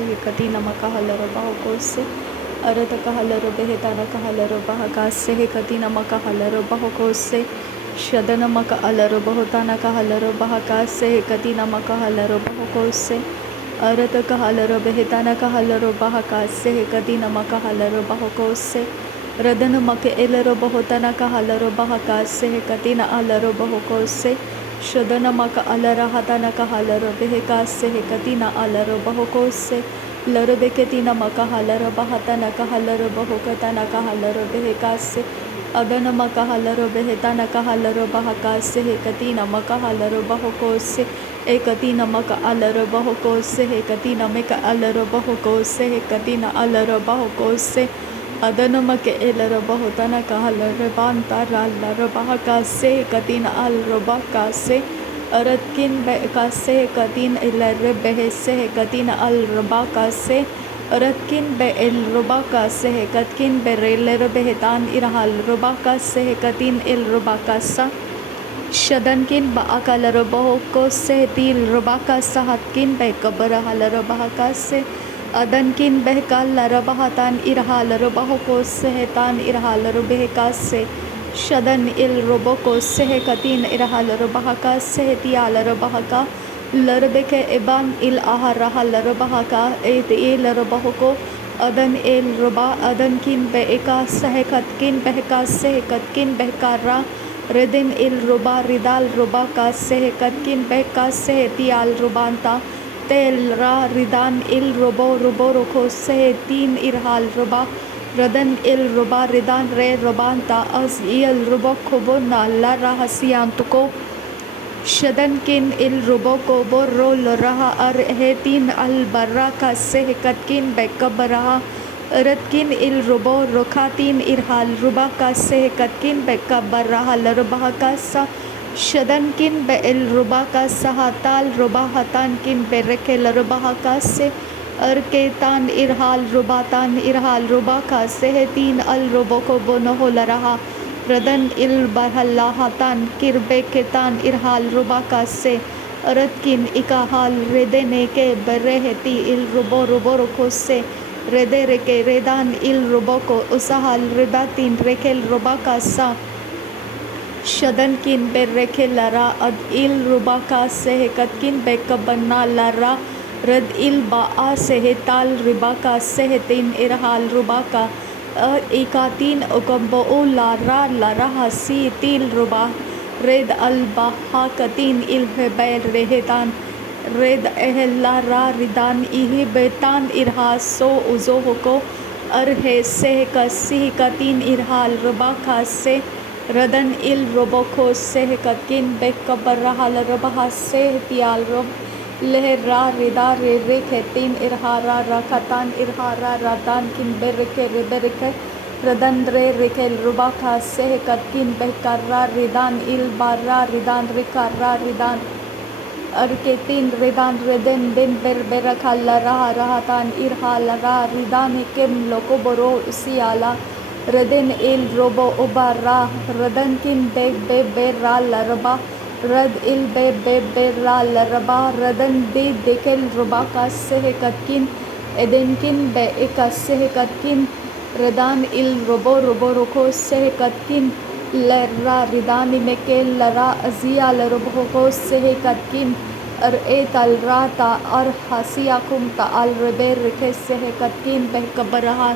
से कति नमक हलर बहुको से अरत कहलर बेहतान कहलर बहका से कति नमक हलर बहुको से शद नमक अलर बहुतान कहलर बहका से कति नमक हलर बहुको से अरत कहलर बेहतान कहलर बहका से कति नमक हलर बहुको से रदन मक एलर बहुतान कहलर बहका से कति न अलर बहुको से शदन मक अलर हतान कहलर बेहका से कति न अलर बहुको से लर बेकति नमक हलर बहतन कहलर बहुकतन कहलर बेहका से अदन मक हलर बेहतन कहलर बहका से कति नमक हलर बहुको से एकति नमक अलर बहुको से कति नमक अलर बहुको से कति न अलर बहुको से अदन मक एलर बहुतन कहलर बांता लर बहका से कति न अलर बहका से अरत किन बेका से कतिन एलर बेह से कतिन अलरबा का से अरत किन बे एलरबा का से कतकिन बेरेलर बेहतान इरहाल रबा का से कतिन एलरबा का सा शदन किन बाकलर बहु को से तिल रबा का सहत किन बे कबर हलर बहा का से अदन किन बहका लर बहतान इरहाल रबा को से तान इरहाल बेह का से शदन इल रबो को सेह कतीन इरहाल रबहका सेह तियाल रबहका लरबेके एबान इल आहा रहा लरबहका एत इल रबहको अदन इल रबा अदन किन बेका सह कतकिन बहका सेह कतकिन बहका रा रदिन इल रबा रिदाल रबा का सेह कतकिन बहका सेह तियाल रबानता तेल रा रिदान इल रबो रबो रखो सेह तीन इरहाल रबा रदन इल रुबा रिदान रे रुबानता अस इल रुबो खुबो नाला रहा सियांतुको शदन किन इल रुबो को बो रोल रहा अर है तीन अल बर्रा का से कतकिन बैकब रहा रत किन इल रुबो रुखा तीन इरहाल रुबा का से कतकिन बैकब रहा लरबा का सा शदन किन बे इल रुबा का सहा ताल रुबा हतान किन बेरके लरबा का से अर के तान इरहाल रुबातान इरहाल रुबा का सेह तीन अल रुबो को बोनो हो लरहा रदन इल बरहल्ला तान किरबे के तान इरहाल रुबा का से अरत किन इका हाल रेदे ने के बर्रे ती इल रुबो रुबो रुखो से रेदे रेके रेदान इल रुबो को उसहाल रिदा तीन रेखेल रुबा का सा शदन किन बे रेखे लरा अद इल रुबा का सेह कतकिन बे कबन्ना लरा रद इल बा से ताल रिबा का सेह तीन इरहाल रुबा का एका तीन उकम्बो लारा लरा हसी तिल रुबा रेद अल बहा कतीन इल बैल रेहतान रेद एहला रा रिदान इही बेतान इरहा सो उजो को अर है सेह कसी कतीन इरहाल रुबा का से रदन इल रुबो को सेह कतीन बेकबर रहा रबा से तियाल रुब लहरा रिदा रे रे खेतीन इरहारा रखतान इरहारा रदान किन बेरके रे बेरके रदन रे रेखे रुबा का से कतकिन बहकर्रा रिदान इल बारा रिदान रिकारा रिदान अर के तीन रिदान रेदन दिन बेर बेरखा लरा रहतान इरहा लरा रिदान केम लोको बरो उसी आला रदन इल रोबो उबारा रदन किन बे बे बेरा लरबा रद इल बे रा लरबा रदन दे देखेल रुबा का सेह कतकिन एदन किन बे एका सेह कतकिन रदान इल रुबो रुबो रुखो सेह कतकिन लरा रिदान में के लरा अजिया लरुबो को सेह कतकिन अर ए तल राता और हसियाकुम ता अल रबे रखे सेह कतकिन बहकबरहा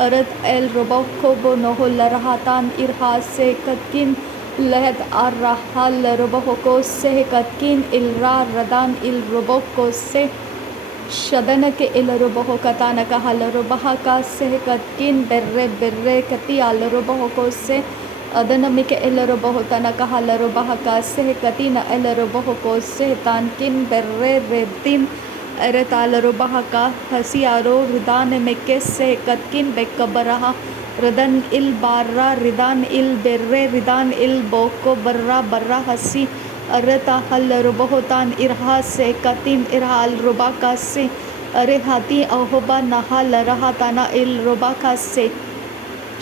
अरत एल रुबो को बो नहो लरहातान इरहा से कतकिन लहद आर रहल रुबो को से कतकिन इलरा रदान इल रुबो को से शदन के इल रुबो कतान का हल रुबहा का से कतकिन बेर्रे बेर्रे कति अल रुबो को से अदन में के इल रुबो तना का हल रुबहा का से कतिन इल रुबो को से तान किन बेर्रे रेतिन अरताल रुबहा का हसियारो रिदान में के से कतकिन बेकबरहा रदन इल बारा रिदान इल बेर्रे रिदान इल बोको बर्रा बर्रा हसी अरता हल रुबहोतान इरहा से कतिन इरहाल रुबा का से अरे हाथी अहोबा नहाल रहा ताना इल रुबा का से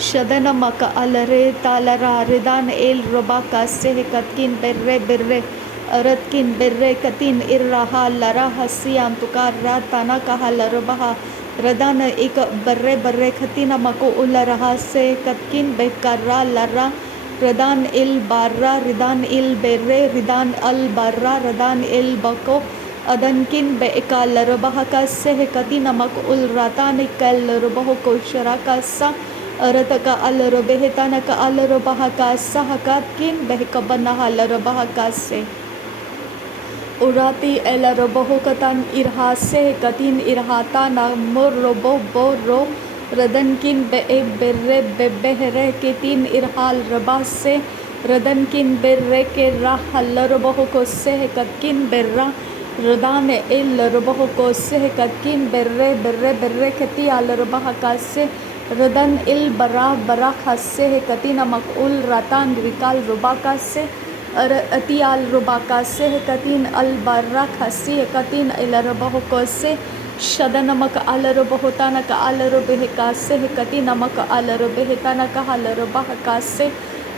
शदन मक अलरे तालरा रिदान इल रुबा का से कतकिन बेर्रे बेर्रे Ratkin berre katin irraha laraha siam tukar ratana kahalarabaha radana ik berre berre katina mako ularaha se katkin bekarra lara radan il barra ridan il berre ridan al barra radan il bako adankin be ikalarabah kasse katina mako ul ratani kalarabaho kosharakasa Arataka alarobehetanaka alarobahaka sahakatkin behkabanaha larabahakase Urati elarobohokatan irhase katin irhata na morrobo borro radankin be berre bebehere ketin irhal rabase radankin berre ke rahalarobohokose katkin berra radane elarobohokose katkin berre berre berre keti alarobahakase Radan il bara bara khasse है कtina makul ratan rikal rubaka से atial rubaka से है कtin al barra khassi है कtin il rubako से शदन मक al rubohta न का al rubehka से है कtina मक al rubehta न का al rubaka से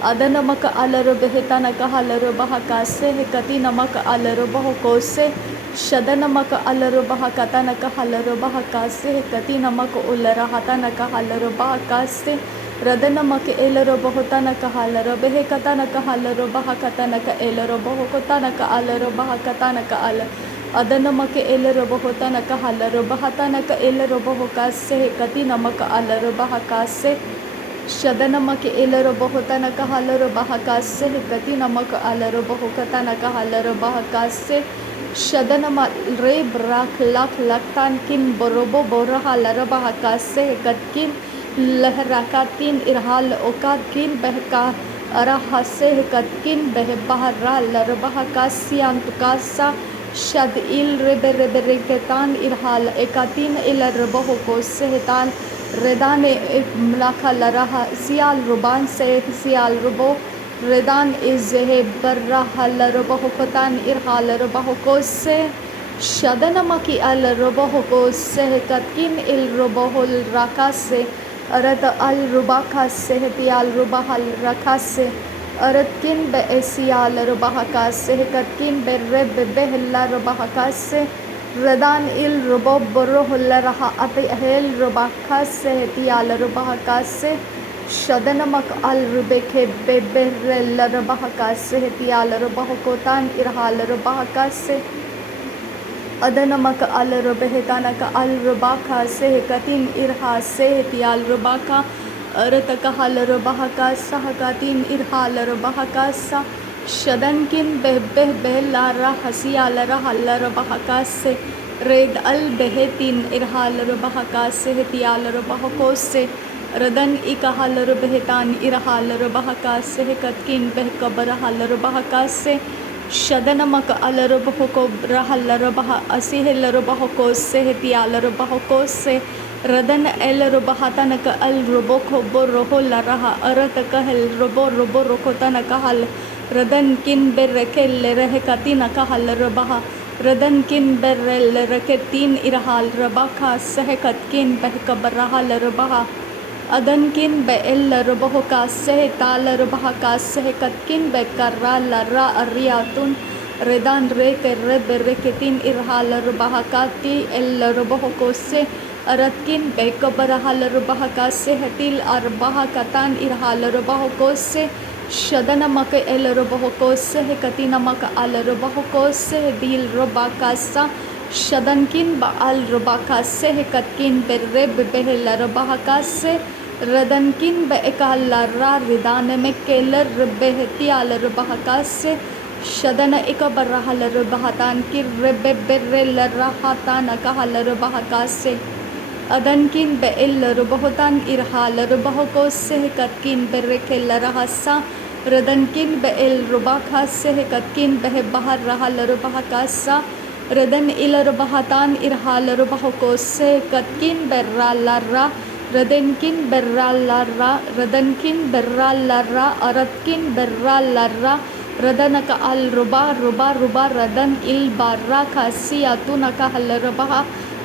अदन मक al rubehta न का al rubaka से है कtina मक al rubako से शदन मक अलरबह कतन कहलरबह कासे कति नमक उलरहतन कहलरबह कासे रदन मक एलरबहतन कहलरबह कतन कहलरबह कतन क एलरबह कतन क अलरबह कतन क अल अदन मक एलरबहतन कहलरबहतन क एलरबह कासे कति नमक अलरबह कासे शदन मक एलरबहतन कहलरबह कासे कति नमक अलरबह कतन कहलरबह कासे शदन रे ब्राक लाख लखतान किन बरोबो बोरहा लरबा कासे कतकिन लहराका तीन इरहाल ओका किन बहका अरहा से कतकिन बह बहरा लरबा कासियान तुकासा शद इल रे केतान इरहाल एकातीन इल रबहो को सहतान रेदाने मलाखा लरहा सियाल रुबान से सियाल रुबो Redan izhe barra halarbaho katan irhalarbaho kose shadanamaki alrabaho kose katkin ilrabahul rakase arad al rubakase tial rubahal rakase aradkin be esial rubahakase katkin berreb behla rubahakase Redan il rubob borrohul raha ati hel rubakase tial rubahakase शदनमक अल रुबेखे बेबेर लरबह कासे तियाल रबह कोतान इरहाल रबह कासे अदनमक अल रुबेहतानक अल रबा कासे कतिन इरहा से तियाल रबा का अरतक हल रबह का सह कतिन इरहाल रबह कासा शदन किन बेबेह बेलारा हसियाल रहल रबह कासे रेद अल बेहतिन इरहाल रबह कासे तियाल रबह कोसे रदन इकहल रुबहतान इरहाल रुबह का से कतकिन बह कबर हल रुबह का से शदनमक अल रुबह को रहल रुबह असिहल रुबह को से तियाल रुबह को से रदन एल रुबह तनक अल रुबो को बोरोह लरहा अरत कहल रुबो रुबो रुको तनक हल रदन किन बेरके लरह कतिन कहल रुबह रदन किन बेरल रके तीन इरहाल रुबह का से कतकिन बह कबर हल रुबह अदन किन बेल रुबह कासे ताल रुबह कासे कतकिन बेकर्रा लर्रा अरियातुन रेदान रे कर बेरे केतिन इरहाल रुबह काती एल रुबह कोसे अरतकिन बेकबरहाल रुबह कासे हतिल अरबह कतान इरहाल रुबह कोसे शदनमक एल रुबह कोसे कतिनमक अल रुबह कोसे दिल रुबह कासा शदनकिन बाल रुबह कासे कतकिन बेरे बेहल रुबह कासे रदनकिन बेकालर्रा रिदान में केलर बेहती आल रुबह कासे शदन एक बरहल रुबहतान की रेबे बेरे लरहतान कहल रुबह कासे अदन किन बेल रुबहतान इरहाल रुबह को से कतकिन बेरे के लरहसा रदन किन बेल रुबह खासे कतकिन बह बहर रहल रुबह कासा रदन इल रुबहतान इरहाल रुबह को से कतकिन बेर्रा लर्रा रदनकिन बेर्रा लर्रा रदनकिन बेर्रा लर्रा अरतकिन बेर्रा लर्रा रदनक अल रुबा रुबा रुबा रदन इल बार्रा खासी अतुनक हल रुबह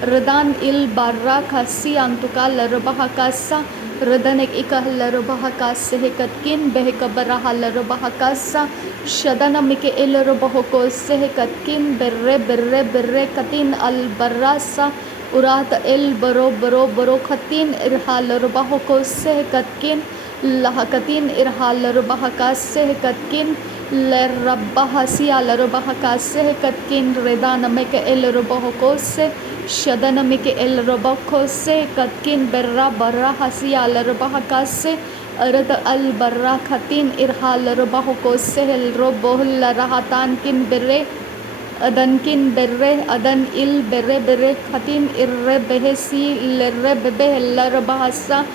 रदान इल बार्रा खासी अंतुका लरुबह कासा रदनक इकहल रुबह कासे कतकिन बह कबरा हल रुबह Kasa Shadanamike elrobohoko se katkin berre katin albarasa urata el baro katin irhal robahoko se katkin lahakatin irhal robahaka se katkin lerabahasi al robahaka se katkin redanamike elrobohoko se shadanamike elroboko se katkin berra barahasi al robahaka se Arad al barra khatin irhal robahoko sehel robohul rahatan kin berre adan il berre khatin irre behesi lerre bebehella robahasa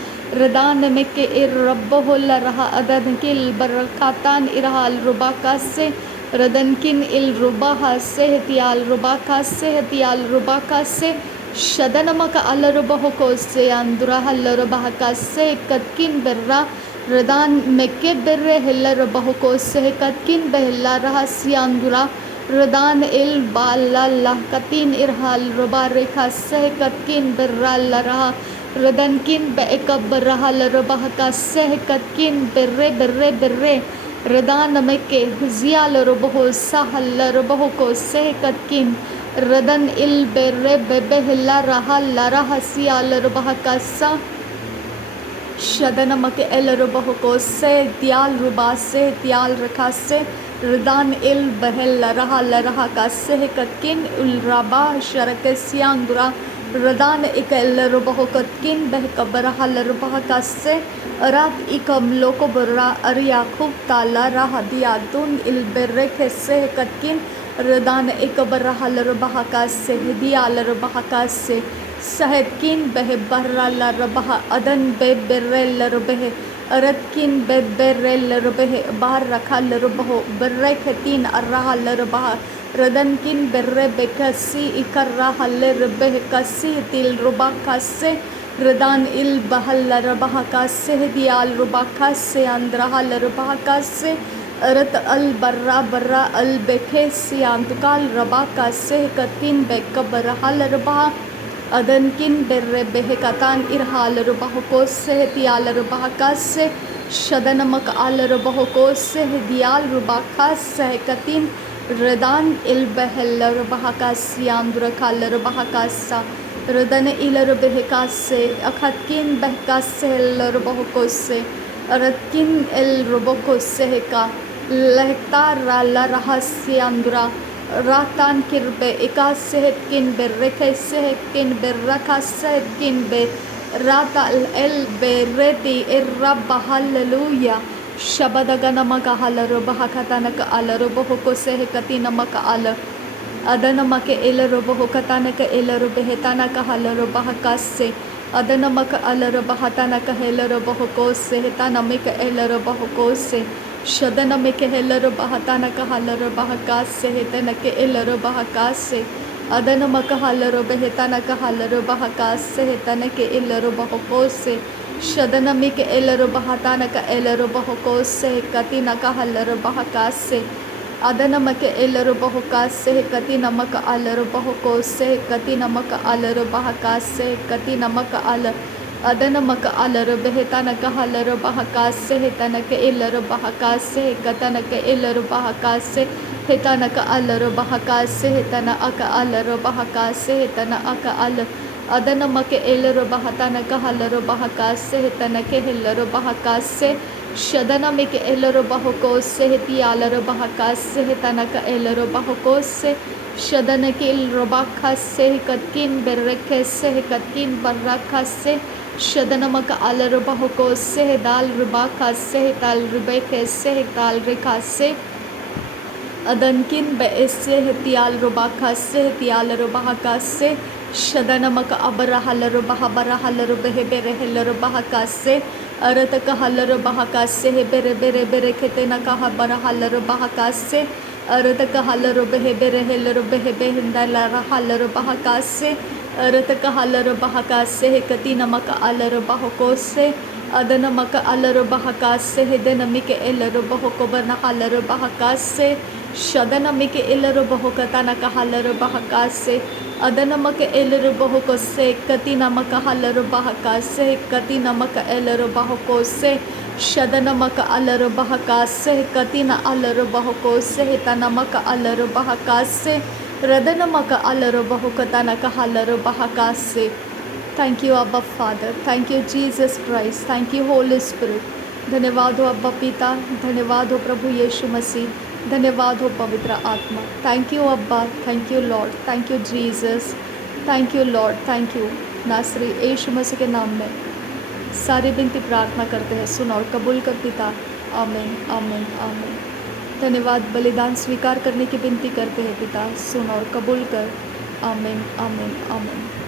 radan meke irrabbohul raha adan kil barakatan irhal robaka se radan kin il robaha se tial robaka se Shadanamaka alarobahoko se andura halorobahaka se katkin berra radan meke berre hellarobahoko se katkin behella rahasi andura radan il bala katin irhal robareka se katkin berra laraha radan kin be ekabra halorobahaka se katkin berre radan meke zial roboho sahal robahoko se katkin Radan il berre bebehella rahasi al robahakasa Shadanamake el robahoko se dial rubase dial rakase Radan il behella rahakase katkin ulraba sharakasiandura Radan ikel robahokatkin behkabarahal robahakase Arat ikam loko burra ariyakub tala rahadiadun il berre kese katkin Radan ikabara halarbahaka se dial rabahaka se sahedkin beh barra rabaha adan be berrel rabeh aratkin be berrel rabeh bar rakhal rabaho berre khatin arrahal rabaha radankin berre bekasi ikarra hal rabeh kasi til rabaka se radan il bahal rabahaka se dial rabaka se andrahal rabahaka se Arat al barra al bekesi antukal rabaka se katin beka barahal rabah adankin berre behekatan irhal rabahoko se tial rabahaka se shadanamak al rabahoko se dial rabaka se katin radan il behel rabahaka siandra kal rabahaka sa radan il rabeheka se akhatkin behka se rabahoko se aratkin el raboko se ka Lehtar la rahasya ratan kirbe ika sehetkin berreke sehetkin berraka sehetkin be rata el bereti irrabba hallelujah shabadagana maka halaro bahakatanaka alaro bohoko sehekati namaka ala adanamake elaro bohokatanaka elaro behetanaka halaro bahakasse adanamaka alaro bahatanaka helaro bohoko sehetanamika elaro bohoko se Shadanamike hellar bahatanaka hallar bahakas se hetanake ellar bahakas se adanamaka hallar behetanaka hallar bahakas se hetanake ellar bahakos se shadanamike ellar bahatanaka ellar bahakos se katinaka hallar bahakas se adanamake ellar bahakas se katinamaka allar bahakos se katinamaka allar bahakas se katinamaka allar adanamaka alar behetanaka halar bahakas se hetanaka ellar bahakas se katanaka ellar bahakas se hetanaka alar bahakas se hetana aka alar bahakas se hetana aka alar adanamaka ellar bahatanaka halar bahakas se hetanaka ellar bahakas se shadanamike ellar bahakos se heti alar bahakas se hetanaka ellar bahakos se shadanake ellar bahakas se katkin berrekes se katkin barrakas se Shadanamaka alarabahoko se dal rubaka se tal rubeke se tal reka se adankin be esse tial rubaka se tial rubaka se shadanamaka abarahal rubaha barahal rubehe berehel rubaka se arataka hal rubaka se bere ketena ka barahal rubaka se arataka hal rubehe berehel rubehe behindala rahal rubaka se Arataka halar bahakas se kati namaka alar bahoko se adanamaka alar bahakas se hedanamike elar bahoko bana halar bahakas se shadanamike elar bahokata naka halar bahakas se adanamaka elar bahoko se kati namaka halar bahakas se kati namaka elar bahoko se शदनमक अलर बहकासे कतिन अलर बहकोसे तनमक अलर बहकासे रदनमक अलर बहुकतनक हलर बहकासे। थैंक यू अब्बा father, thank you Jesus Christ, thank you holy spirit. धन्यवाद हो अब्बा पिता, धन्यवाद हो प्रभु यीशु मसीह, धन्यवाद हो पवित्र आत्मा। थैंक यू अब्बा, thank you Lord, thank you Jesus, thank you Lord, thank you. नासरी यीशु मसीह के नाम में सारी विनती प्रार्थना करते हैं, सुन और कबूल कर पिता। आमीन आमीन आमीन। धन्यवाद। बलिदान स्वीकार करने की विनती करते हैं पिता, सुन और कबूल कर। आमीन आमीन आमीन।